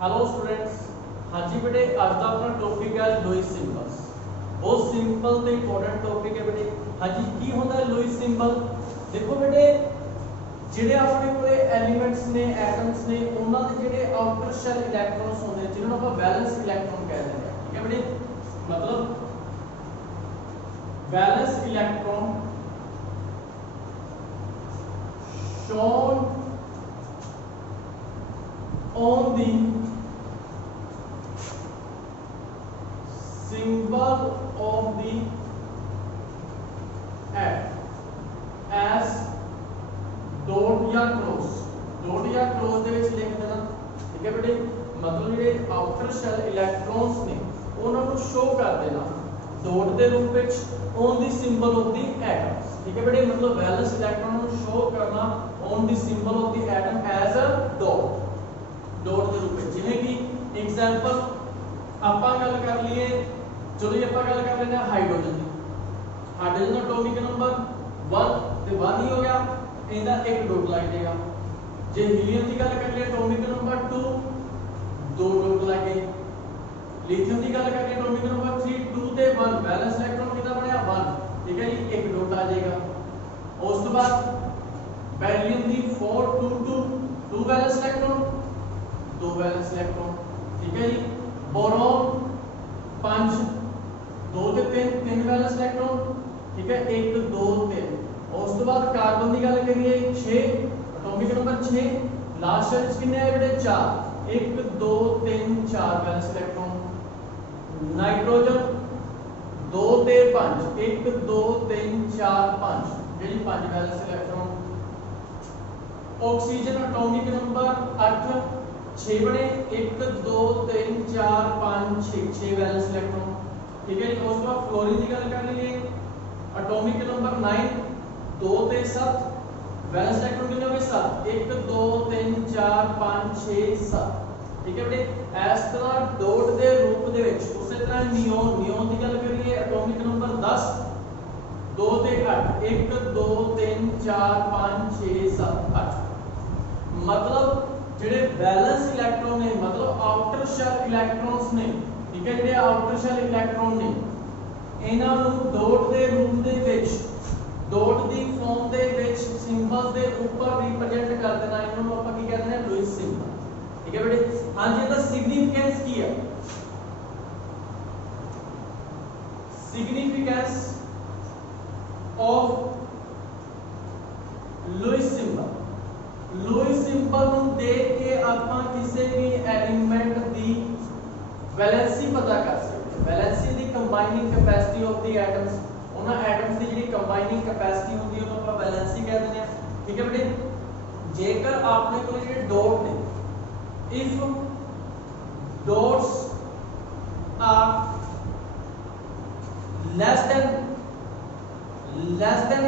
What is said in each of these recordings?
Hello students. हाँ जी बेटे, आज का अपना टॉपिक है लुईस सिंबल्स। बहुत सिंपल ਤੇ इंपॉर्टेंट टॉपिक है बेटे। हाँ जी, की होता है लुईस सिंबल? देखो बेटे, ਜਿਹੜੇ ਆਪਣੇ ਕੋਲੇ ਐਲੀਮੈਂਟਸ ਨੇ, ਐਟਮਸ ਨੇ, ਉਹਨਾਂ ਦੇ ਜਿਹੜੇ ਆਊਟਰ ਸ਼ੈਲ ਇਲੈਕਟ੍ਰੋਨਸ ਹੁੰਦੇ ਜਿਨ੍ਹਾਂ ਨੂੰ ਆਪਾਂ ਵੈਲੈਂਸ ਇਲੈਕਟ੍ਰੋਨ ਕਹਿ ਦਿੰਦੇ ਆ। ਠੀਕ ਹੈ बेटे, मतलब valence electron shown on the symbol of the atom as dot या क्रॉस। डॉट या क्रॉस ਦੇ ਵਿੱਚ ਲਿਖ ਦੇਣਾ। ਠੀਕ ਹੈ ਬੇਟੇ, ਮਤਲਬ ਜਿਹੜੇ ਆਊਟਰ ਸ਼ੈਲ ਇਲੈਕਟ੍ਰੋਨਸ ਨੇ ਉਹਨਾਂ ਨੂੰ ਸ਼ੋ ਕਰ ਦੇਣਾ डॉट ਦੇ ਰੂਪ ਵਿੱਚ on the symbol of the atoms. ठीक है बेटे, मतलब वैलेंस इलेक्ट्रॉन ਨੂੰ ਸ਼ੋ ਕਰਨਾ on the symbol of the atom as a dot ਦੇ ਰੂਪ ਵਿੱਚ। ਜਿਵੇਂ ਕਿ एग्जांपल ਆਪਾਂ ਗੱਲ ਕਰ ਲਈਏ, ਚਲੋ ਜੀ ਆਪਾਂ ਗੱਲ ਕਰ ਲੈਂਦੇ ਹਾਂ ਹਾਈਡਰੋਜਨ ਦੀ। हाइड्रोजन ਦਾ ਐਟੋਮਿਕ ਨੰਬਰ 1 ਤੇ 1 ਹੀ ਹੋ ਗਿਆ, ਇਹਦਾ ਇੱਕ ਡਾਟ ਲੱਗ ਜਾਏਗਾ। ਜੇ ਹੀਲੀਅਮ ਦੀ ਗੱਲ ਕਰ ਲਈਏ ਐਟੋਮਿਕ ਨੰਬਰ 2 ਦੋ ਡਾਟ ਲੱਗੇ। लिथियम की गल करें एटॉमिक नंबर 3 2 ਤੇ 1 बैलेंस इलेक्ट्रॉन कितना बनया 1। ठीक है जी, एक डॉट आ जाएगा। उस तो बाद बेरिलियम की 4 2 2 2 बैलेंस इलेक्ट्रॉन 2 बैलेंस इलेक्ट्रॉन। ठीक है जी, बोरॉन 5 2 ਤੇ 3 3 बैलेंस इलेक्ट्रॉन। ठीक है, 1 2 3। उस तो बाद कार्बन की गल करिए 6 एटॉमिक नंबर 6 लास्ट शेल कितने आए बेटे 4 1 2 3 4 बैलेंस इलेक्ट्रॉन। नाइट्रोजन 2 ਤੇ 5 1 2 3 4 5 ਜਿਹੜੀ 5 balance electron. Oxygen atomic number 8 6 बने 1 2 3 4 5 6 6 बैलेंस इलेक्ट्रॉन। ठीक है जी, उस बाद फ्लोरीन की गल कर लईए एटॉमिक नंबर 9 2 ਤੇ 7 बैलेंस इलेक्ट्रॉन कितने हो गए 7 1 2 3 4 5 6 7। ठीक है बेटे, इस तरह डॉट के रूप दे विच। उसी तरह नियोन नियोन की गल करिए एटॉमिक नंबर 10 2 ਤੇ 8 1 2 3 4 5 6 7 8। मतलब ਜਿਹੜੇ बैलेंस इलेक्ट्रॉन ने, मतलब आउटर शैल इलेक्ट्रॉन्स ने। ठीक है, ਜਿਹੜੇ आउटर शैल इलेक्ट्रॉन ने ਇਹਨਾਂ ਨੂੰ डॉट ਦੇ रूप ਦੇ ਵਿੱਚ डॉट ਦੀ ਫਾਰਮ ਦੇ ਵਿੱਚ ਸਿੰਬਲ ਦੇ ਉੱਪਰ ਰਿਪਰੈਜ਼ੈਂਟ ਕਰ ਦੇਣਾ। ਇਹਨਾਂ ਨੂੰ ਆਪਾਂ ਕੀ ਕਹਿੰਦੇ ਨੇ ਲੁਈਸ ਸਿੰਬਲ। ठीक है बेटे, हाँ जी, इसका सिग्निफिकेंस की है। Significance of Lewis symbol. Lewis symbol ਨੂੰ ਦੇਖ ਕੇ ਆਪਾਂ ਕਿਸੇ ਵੀ ਐਲੀਮੈਂਟ ਦੀ ਵੈਲੈਂਸੀ ਪਤਾ ਕਰ ਸਕਦੇ। Valency the ਕੰਬਾਈਨਿੰਗ capacity of the atoms, ਉਹਨਾਂ ਐਟਮਸ ਦੀ ਜਿਹੜੀ ਕੰਬਾਈਨਿੰਗ ਕੈਪੈਸਿਟੀ ਹੁੰਦੀ ਹੈ ਉਹਨੂੰ ਆਪਾਂ ਵੈਲੈਂਸੀ ਕਹਿ ਦਿੰਦੇ ਆ। ਠੀਕ ਹੈ ਬੇਟੇ, ਜੇਕਰ ਆਪਣੇ ਕੋਲ ਜਿਹੜੇ ਡਾਟ ਨੇ, if dots are less than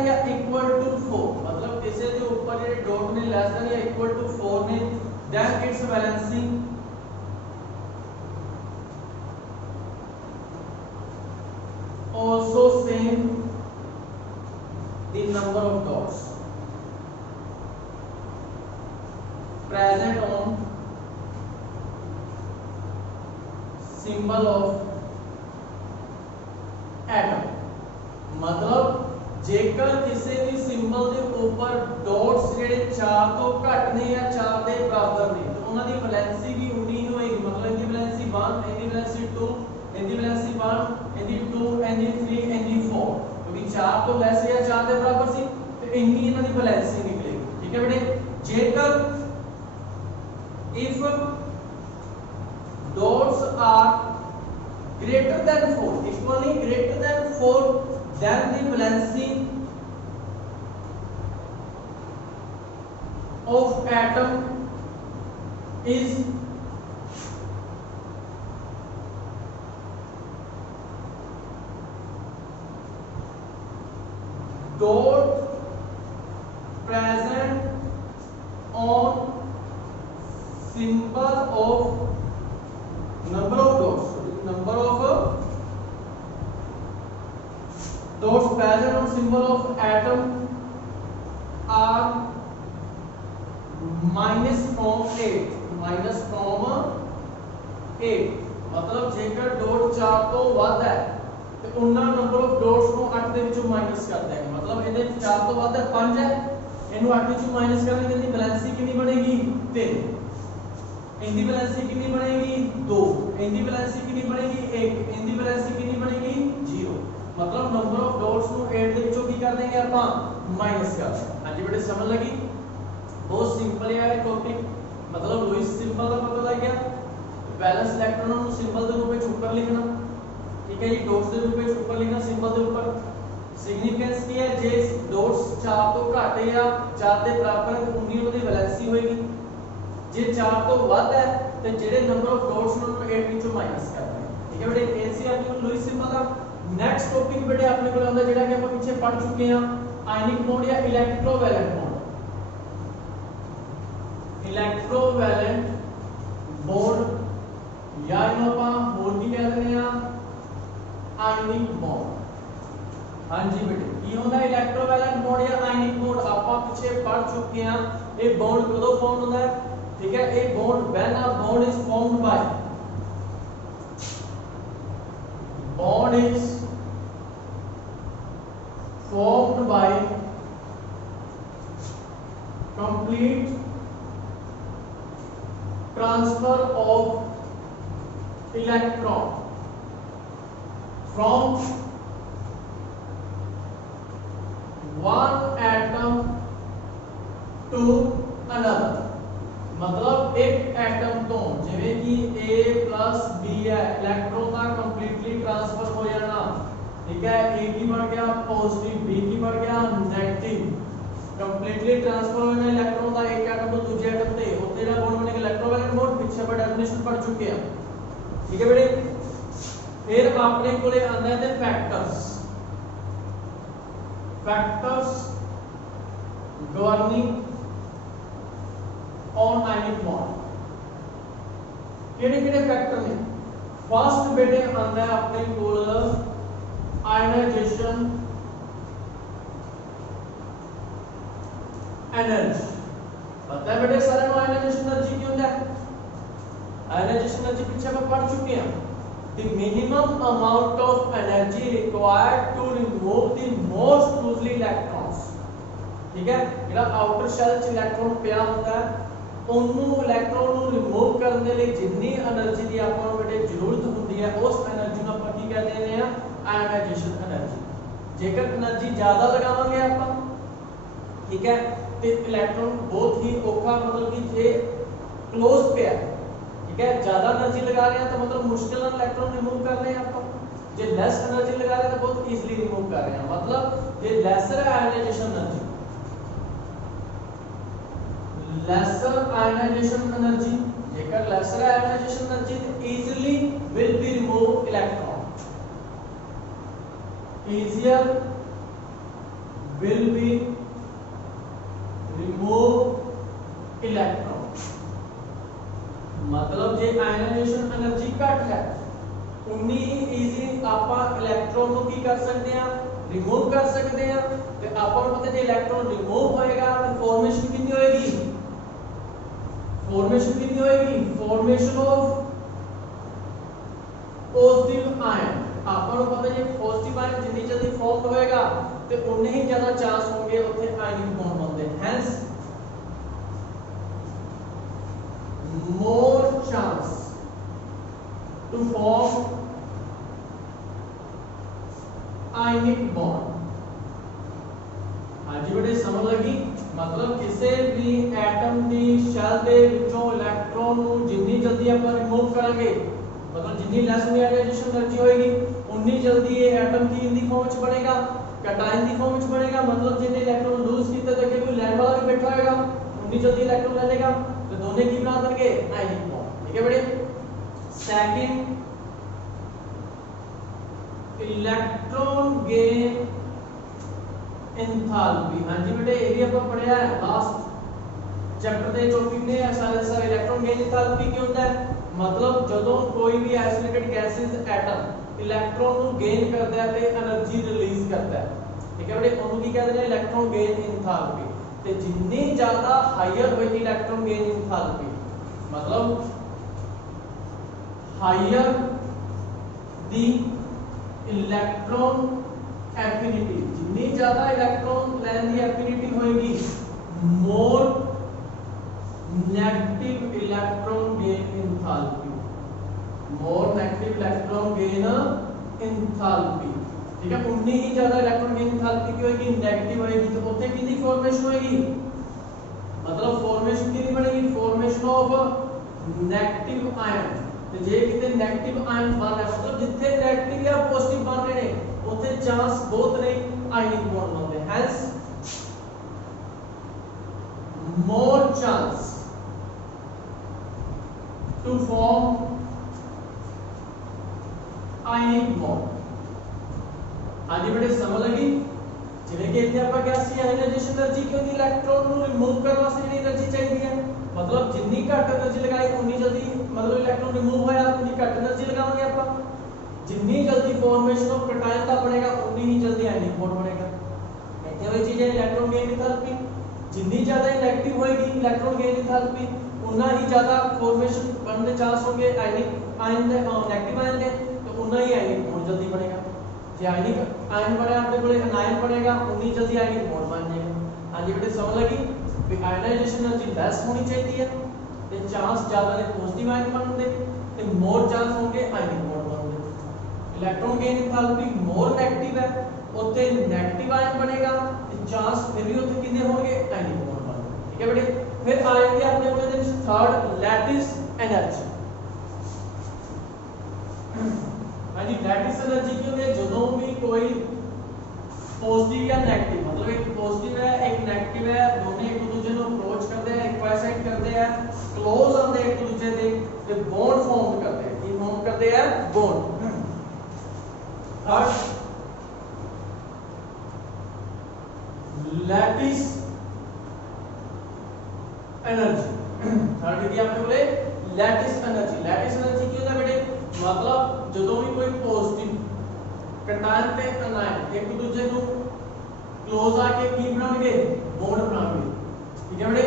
या equal to 4, मतलब किसी के ऊपर ये डॉट ने less than या equal to 4 ने, then its valency also same the number of dots present on symbol of atom. मतलब जेकर किसी भी सिंबल के ऊपर डॉट्स जेडे 4 तो घट ने या 4 के बराबर ने तो उन्हां दी वैलेंसी भी उन्नी ही होएगी। मतलब इनकी वैलेंसी 1 इनकी वैलेंसी 2 इनकी वैलेंसी 1 इनकी 2 इनकी 3 इनकी 4, क्योंकि 4 तो लेस या 4 के बराबर सी तो इनकी इन्हां दी वैलेंसी निकलेगी। ठीक है बेटे, जेकर if dots are greater than 4 equally greater than 4 then the valency of atom is dot present on symbol of number of dots present on symbol of atom are minus from 8 minus from 8 मतलब जेकर dot 4 तो ਵੱਧ है ਤੇ ਉਹਨਾਂ number of dots ਨੂੰ 8 ਦੇ ਵਿੱਚੋਂ ਮਾਈਨਸ ਕਰ ਦਿਆਂਗੇ मतलब ਇਹਦੇ 4 ਤੋਂ ਵੱਧ ਹੈ 5 ਹੈ ਇਹਨੂੰ 8 ਵਿੱਚੋਂ ਮਾਈਨਸ ਕਰਾਂਗੇ ਇਹਦੀ ਵੈਲੈਂਸੀ ਕਿੰਨੀ ਬਣੇਗੀ 3 ਇਹਦੀ ਵੈਲੈਂਸੀ ਕਿੰਨੀ ਬਣੇਗੀ 2 ਇਹਦੀ ਵੈਲੈਂਸੀ ਕਿੰਨੀ ਬਣੇਗੀ 1 ਇਹਦੀ ਵੈਲੈਂਸੀ ਕਿੰਨੀ ਬਣੇਗੀ 0 मतलब नंबर ऑफ डॉट्स ਨੂੰ 8 ਦੇ ਵਿੱਚੋਂ ਕੀ ਕਰ ਦੇਂਗੇ ਆਪਾਂ ਮਾਈਨਸ ਕਰ ਦੇंगे ਹਾਂਜੀ ਬੇਟੇ ਸਮਝ ਲੱਗੀ बहुत सिंपल है टॉपिक मतलब लुईस सिंबल का पता लग गया बैलेंस इलेक्ट्रॉन को सिंबल के रूप में ऊपर लिखना ठीक है जी डॉट्स के रूप में ऊपर लिखना सिंबल के ऊपर सिग्निफिकेंस की है जे डॉट्स 4 तो घट या 4 के बराबर है तो उन्नी ਉਹਦੀ वैलेंसी होएगी जे 4 तो ਵੱਧ है ਤੇ ਜਿਹੜੇ ਨੰਬਰ ਆਫ ਡਾਟਸ ਨੂੰ 8 ਵਿੱਚੋਂ ਮਾਈਨਸ ਕਰਨਾ ਹੈ ਠੀਕ ਹੈ ਬੇਟੇ ਇਹ ਸੀ ਆਪਣੇ ਲੁਈਸ ਸਿੰਬਲ ਦਾ नेक्स्ट टॉपिक बेटे अपने को आंदा जेड़ा कि ਆਪਾਂ ਪਿੱਛੇ ਪੜ ਚੁੱਕੇ ਹਾਂ आयनिक मोड या इलेक्ट्रोवैलेंट मोड इलेक्ट्रोवैलेंट मोड या ਇਹਨੂੰ ਆਪਾਂ ਹੋਰ ਕੀ ਕਹਿ ਦਿੰਦੇ ਆ आयनिक मोड हाँ जी बेटे ਕੀ ਹੁੰਦਾ इलेक्ट्रोवैलेंट मोड या आयनिक मोड ਆਪਾਂ ਪਿੱਛੇ ਪੜ ਚੁੱਕੇ ਹਾਂ ਇਹ बॉन्ड ਕਦੋਂ ਫਾਰਮ ਹੁੰਦਾ ਹੈ ठीक है एक bond when a bond is formed by bond is formed by complete transfer of electron from one atom to another मतलब एक एटम तो जिਵੇਂ कि A plus B है इलेक्ट्रॉन का कंप्लीटली ट्रांसफर हो जाना ठीक है A की बढ़ गया पॉजिटिव B की बढ़ गया नेगेटिव कंप्लीटली ट्रांसफर होना इलेक्ट्रॉन का एक एटम तो दूसरे एटम पे होते ना बॉन्ड बनेगा इलेक्ट्रोवैलेंट बॉन्ड पीछे पर डेफिनेशन पढ़ चुके हैं ठीक है बेटे फिर अपने कोले आंदा है factors governing on ionic bond केड़े-केड़े फैक्टर ने फर्स्ट बेटे आंदा है अपने कोल आयनाइजेशन एनर्जी पता है बेटे सारे को आयनाइजेशन एनर्जी क्या होता है आयनाइजेशन एनर्जी पीछे हम पढ़ चुके हैं the minimum amount of energy required to remove the most loosely electrons ठीक है जेड़ा आउटर शेल च इलेक्ट्रॉन पिया होता है ਉਹਨੂੰ ਇਲੈਕਟ੍ਰੋਨ ਨੂੰ ਰਿਮੂਵ ਕਰਨ ਦੇ ਲਈ ਜਿੰਨੀ એનર્ਜੀ ਦੀ ਆਪਾਂ ਨੂੰ ਬੇਟੇ ਜ਼ਰੂਰਤ ਹੁੰਦੀ ਹੈ ਉਸ એનર્ਜੀ ਨੂੰ ਆਪਾਂ ਕੀ ਕਹਿੰਦੇ ਆ ਆਇਨਾਈਜੇਸ਼ਨ એનર્ਜੀ ਜੇਕਰ એનર્ਜੀ ਜ਼ਿਆਦਾ ਲਗਾਵਾਂਗੇ ਆਪਾਂ ਠੀਕ ਹੈ ਤੇ ਇਲੈਕਟ੍ਰੋਨ ਬਹੁਤ ਹੀ ਔਖਾ मतलब कि ਜੇ ক্লোਜ਼ ਪਿਆ ठीक है ज्यादा એનર્ਜੀ लगा रहे हैं तो मतलब मुश्किल ਨਾਲ ਇਲੈਕਟ੍ਰੋਨ ਰਿਮੂਵ ਕਰ ਰਹੇ हैं ਆਪਾਂ ਜੇ ਲੈਸ એનર્ਜੀ लगा रहे हैं तो बहुत इजीली रिमूव कर रहे हैं मतलब ये lesser ionization energy lesser ionization energy जेकर lesser ionization energy तो easily will be remove electron easier will be remove electron मतलब जे ionization energy घट है उन्नी easy आपा electron को की कर सकते हैं remove कर सकते हैं ते आपा को पता जे electron remove होएगा तो formation कितनी होएगी फॉर्मेशन कितनी होएगी फॉर्मेशन ऑफ पॉजिटिव आयन आपको पता है पॉजिटिव आयन जितनी जल्दी फॉर्म होएगा तो उतने ही ज्यादा चांस होंगे उतने आयनिक बॉन्ड बनते हैं hence more chance to form ionic bond हाँ जी बेटे समझ लगी मतलब किसी भी एटम की शैल के विचों इलेक्ट्रॉन ਨੂੰ जितनी जल्दी ਆਪਾਂ रिमूव करेंगे मतलब जितनी लेस आयनाइजेशन एनर्जी होएगी उतनी जल्दी ये एटम की इन दी फॉर्म में बनेगा कैटायन दी फॉर्म में बनेगा मतलब जितने इलेक्ट्रॉन लूज कीते तो कोई लैंड वाला भी बैठा होएगा उतनी जल्दी इलेक्ट्रॉन ले लेगा तो दोनों की बना देंगे आयनिक बॉन्ड ठीक है बेटे सेकंड इलेक्ट्रॉन गेन एंथैल्पी हां जी बेटे ये भी अपन पढ़या है लास्ट चैप्टर दे टॉपिक ने सारे इलेक्ट्रॉन गेन एंथैल्पी की होता है मतलब ਜਦੋਂ कोई भी आइसोलेटेड गैसेस एटम इलेक्ट्रॉन ਨੂੰ गेन करता है ਤੇ એનર્ਜੀ ਰਿਲੀਜ਼ करता है ठीक है बेटे ਉਹਨੂੰ ਕੀ ਕਹਿੰਦੇ ਨੇ ਇਲੈਕਟ੍ਰੋਨ ਗੇਨ एंथैल्पी ਤੇ ਜਿੰਨੀ ਜ਼ਿਆਦਾ ਹਾਇਰ ਹੋਏਗੀ ਇਲੈਕਟ੍ਰੋਨ ਗੇਨ एंथैल्पी मतलब हायर द इलेक्ट्रॉन एफिनिटी, जितनी ज्यादा इलेक्ट्रॉन लेने की एफिनिटी होगी, more negative electron gain enthalpy, more negative electron gain enthalpy, ठीक है। उतनी ही ज्यादा इलेक्ट्रॉन गेन एंथैल्पी की होगी, नेगेटिव होगी, तो उत्ते कितनी फॉर्मेशन होगी, मतलब फॉर्मेशन कितनी बनेगी, फॉर्मेशन ऑफ नेगेटिव आयन। तो जे किते नेगेटिव आयन बन रहा है, मतलब जिथे नेगेटिव या पॉजिटिव बन रहे हैं उत्थे चांस बहुत ने आयनिक बॉन्ड बनते हैं, hence more chance to form ionic bond। हाँ जी बेटे समझ लगी, जिवें कि इत्थे आपां क्या सी आयनाइजेशन एनर्जी की होंदी, इलेक्ट्रॉन ਨੂੰ रिमूव करने वास्ते जितनी एनर्जी चाहिए है, मतलब जितनी घट एनर्जी लगाई उतनी जल्दी मतलब इलेक्ट्रॉन रिमूव होया, उतनी घट एनर्जी लगावांगे आपां, जितनी जल्दी फॉर्मेशन ऑफ कैटायन का बनेगा उतनी ही जल्दी आयनिक बॉन्ड बनेगा। इत्थे वही चीज है इलेक्ट्रॉन गेन एंथैल्पी, जितनी ज्यादा नेगेटिव होगी इलेक्ट्रॉन गेन एंथैल्पी उतना ही ज्यादा फॉर्मेशन बनने के चांस होंगे आयनिक आयन दे नेगेटिव आयन दे, तो उतना ही आयनिक बॉन्ड जल्दी बनेगा। जे आयनिक आयन बने अपने कोले अनायन बनेगा उतनी जल्दी आयनिक बॉन्ड बन जाएगा। हां जी बेटे समझ लगी, भी आयनाइजेशन एनर्जी लेस होनी चाहिए है ते चांस ज्यादा ने पॉजिटिव आयन बनने दे ते मोर चांस होंगे आयनिक बॉन्ड बनने दे। Electron gain enthalpy more negative है उत्ते नेगेटिव आयन बनेगा, चांस फिर भी उत्ते कितने होंगे आयनिक बॉन्ड बनने, ठीक है बेटे। फिर आएंगे अपने को इधर थर्ड लैटिस एनर्जी। हां जी लैटिस एनर्जी की होती है ਜਦੋਂ भी कोई पॉजिटिव या नेगेटिव, मतलब एक पॉजिटिव है एक नेगेटिव है, दोनों एक दूसरे को अप्रोच करते हैं, रिक्वेस्ट करते हैं, क्लोज आते हैं एक दूसरे दे ते बॉन्ड फॉर्म करते हैं, की फॉर्म करते हैं bond. Third lattice energy, third की आपने बोले लैटिस एनर्जी। लैटिस एनर्जी की होता है बेटे, मतलब ਜਦੋਂ भी कोई पॉजिटिव कैटायन ते अनायन एक दूसरे को क्लोज आके की बनाएंगे बॉन्ड बनाएंगे, ठीक है बेटे।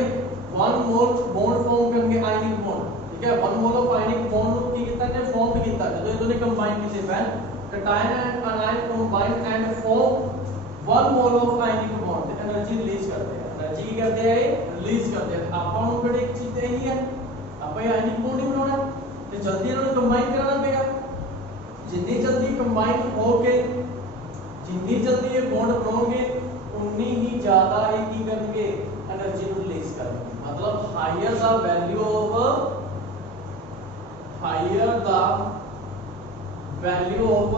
वन मोल बॉन्ड फॉर्म करेंगे आयनिक बॉन्ड, ठीक है। One mole of ionic bond की कितना ने फॉर्म किया ਜਦੋਂ ਇਹ ਦੋਨੇ कंबाइन किसे पहल cation and अनायन combine and form one mole of ionic bond, energy release करते हैं, एनर्जी की करते हैं रिलीज करते हैं। ਆਪਾਂ ਨੂੰ ਬੜੇ ਇੱਕ ਚੀਜ਼ ਇਹੀ ਹੈ, ਆਪਾਂ ਇਹ आयनिक बॉन्ड ही बनाना ਤੇ जल्दी ਇਹਨਾਂ ਨੂੰ ਕੰਬਾਈਨ कराना पेगा। जितनी जल्दी कंबाइन होके जितनी जल्दी ये बॉन्ड बनाओगे उतनी ही ज्यादा ये की करेंगे एनर्जी को रिलीज करेंगे, मतलब higher the value of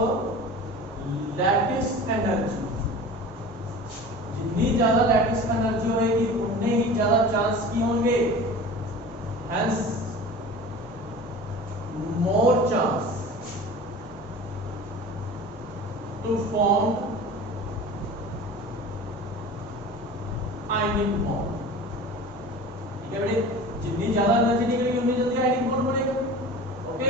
lattice energy, जितनी ज्यादा लैटिस एनर्जी होगी उतने ही ज्यादा चांस की होंगे, hence more chance to form ionic bond, ठीक है बेटे। जितनी ज्यादा एनर्जी निकलेगी उतनी जल्दी आयनिक बॉन्ड बनेगा, ओके।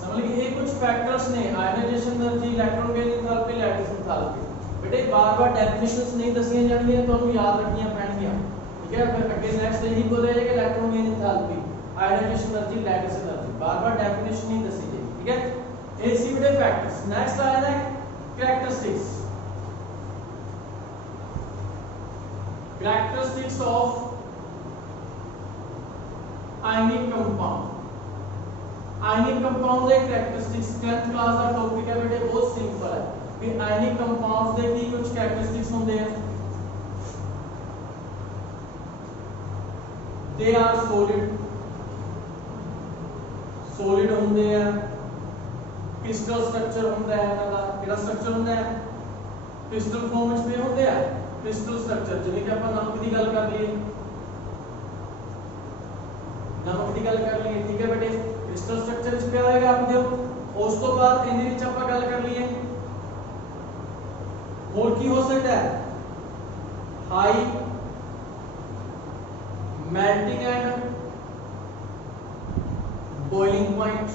समझ लीजिए ये कुछ फैक्टर्स ने ionization energy, electron gain enthalpy, lattice enthalpy. बेटे बार-बार डेफिनेशंस नहीं दसियां जाणगियां, ਤੁਹਾਨੂੰ याद रखनियां पैणगियां, ठीक है। फिर अगे नेक्स्ट यही बोला जाएगा electron gain enthalpy, ionization energy, lattice energy, बार-बार डेफिनेशन नहीं दसी जाएगी, ठीक है। ये सी बेटे फैक्टर्स। नेक्स्ट आया है characteristics of ionic compound। ionic compound ਦੇ characteristics 10th क्लास ਦਾ टॉपिक है बेटे, बहुत सिंपल है कि ionic compounds ਦੇ ਕੀ ਕੁਝ characteristics ਹੁੰਦੇ ਆ। they are solid ਹੁੰਦੇ ਆ, क्रिस्टल स्ट्रक्चर ਹੁੰਦਾ है ਇਹਨਾਂ ਦਾ, ਕਿਹੜਾ स्ट्रक्चर ਹੁੰਦਾ है क्रिस्टल फॉर्म ਵਿੱਚ ਪਏ ਹੁੰਦੇ ਆ, क्रिस्टल स्ट्रक्चर। ਜਿਵੇਂ ਕਿ ਆਪਾਂ ਨਮਕ ਦੀ ਗੱਲ ਕਰ ਲਈਏ, ਨਮਕ ਦੀ ਗੱਲ ਕਰ ਲਈਏ, ਠੀਕ ਹੈ ਬੇਟੇ, क्रिस्टल स्ट्रक्चर ਵਿੱਚ ਪਿਆ ਹੋਏਗਾ ਆਪ ਦਿਓ। ਉਸ ਤੋਂ ਬਾਅਦ ਇਹਦੇ ਵਿੱਚ ਆਪਾਂ ਗੱਲ ਕਰ ਲਈਏ ਹੋਰ ਕੀ ਹੋ ਸਕਦਾ ਹੈ, high melting and boiling point.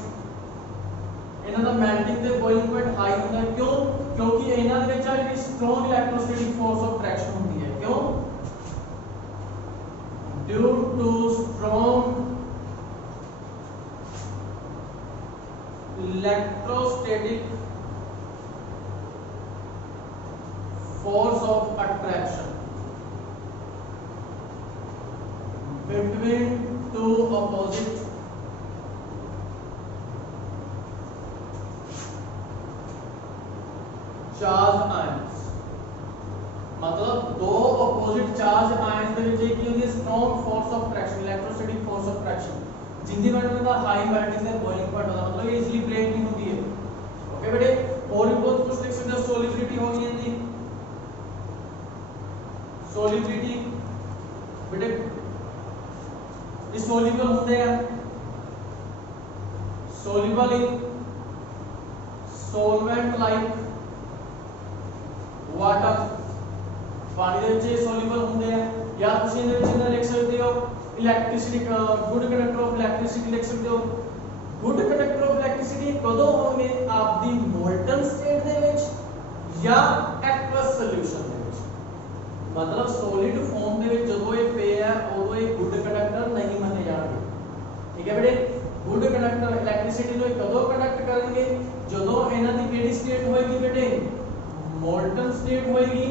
ਇਹਨਾਂ ਦਾ ਮੈਲਟਿੰਗ ਤੇ ਬੋਇਲਿੰਗ ਪੁਆਇੰਟ ਹਾਈ ਹੁੰਦਾ ਹੈ, ਕਿਉਂ? ਕਿਉਂਕਿ ਇਹਨਾਂ ਦੇ ਵਿੱਚ ਜਿਹੜੀ strong electrostatic force of attraction ਹੁੰਦੀ ਹੈ, ਕਿਉਂ? Due to strong electrostatic force of attraction between two opposite charged ions। मतलब दो opposite charged ions ਦੇ ਵਿੱਚ ਕੀ ਹੁੰਦੀ ਹੈ strong force of attraction electrostatic force of attraction जिंदी वजह से high melting and boiling point होता मतलब ये इजीली ब्रेक नहीं होती है। ओके बेटे और भी बहुत कुछ लिख सकते हो सॉलिबिलिटी होगी इनकी सॉलिबिलिटी बेटे insoluble होते हैं soluble in solvent like water पानी ਦੇ ਵਿੱਚ soluble ਹੁੰਦੇ ਆ ਜਾਂ ਤੁਸੀਂ ਇਹਦੇ ਵਿੱਚ ਲਿਖ ਸਕਦੇ ਹੋ electricity good conductor of electricity लिख सकते हो। गुड कंडक्टर ऑफ इलेक्ट्रिसिटी कदों होंगे आप दी मोल्टन स्टेट दे विच या एक्वस सॉल्यूशन दे विच मतलब सॉलिड फॉर्म दे विच जदों ये पे है उदों ये गुड कंडक्टर नहीं माने जाणगे। ठीक है बेटे गुड कंडक्टर इलेक्ट्रिसिटी ਨੂੰ कदों कंडक्ट करनगे जदों ਇਹਨਾਂ ਦੀ ਕਿਹੜੀ स्टेट होएगी बेटे मोल्टन स्टेट होएगी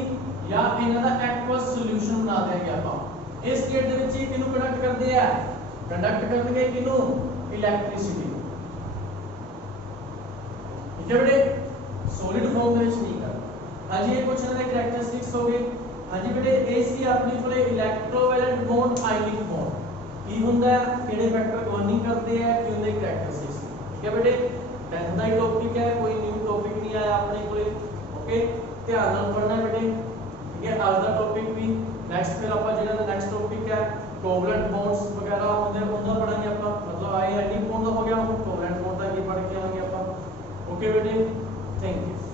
या ਇਹਨਾਂ ਦਾ एक्वस सॉल्यूशन बना देंगे ਆਪਾਂ इस स्टेट दे विच किनु कंडक्ट करदे आ कंडक्ट करनगे किनु इलेक्ट्रिसिटी। ठीक है बेटे सॉलिड फॉर्म दे विच नहीं करदा। हां जी ये क्वेश्चन दे कैरेक्टरिस्टिक्स हो गए। हां जी बेटे ए सी अपने कोले इलेक्ट्रोवैलेंट बॉन्ड आयनिक बॉन्ड की हुंदा है किहड़े फैक्टर गवर्निंग करते हैं कि उनके कैरेक्टरिस्टिक्स। ठीक है बेटे 10th का ही टॉपिक है कोई न्यू टॉपिक नहीं आया अपने कोले। ओके ध्यान नाल पढ़ना है बेटे। ठीक है आज का टॉपिक भी नेक्स्ट फिर ਆਪਾਂ ਜਿਹੜਾ नेक्स्ट टॉपिक है कोवलेंट बॉन्ड्स वगैरह ਹੁੰਦੇ ਉਹਨਾਂ ਪੜਾਂਗੇ ਆਪਾਂ मतलब ਆਏ ਐਨੀ ਬੌਂਡ ਦਾ ਹੋ ਗਿਆ ਹੁਣ ਕੋਵलेंट बॉन्ड ਦਾ ਕੀ ਪੜ ਕੇ ਆਵਾਂਗੇ ਆਪਾਂ। ओके बेटे थैंक यू।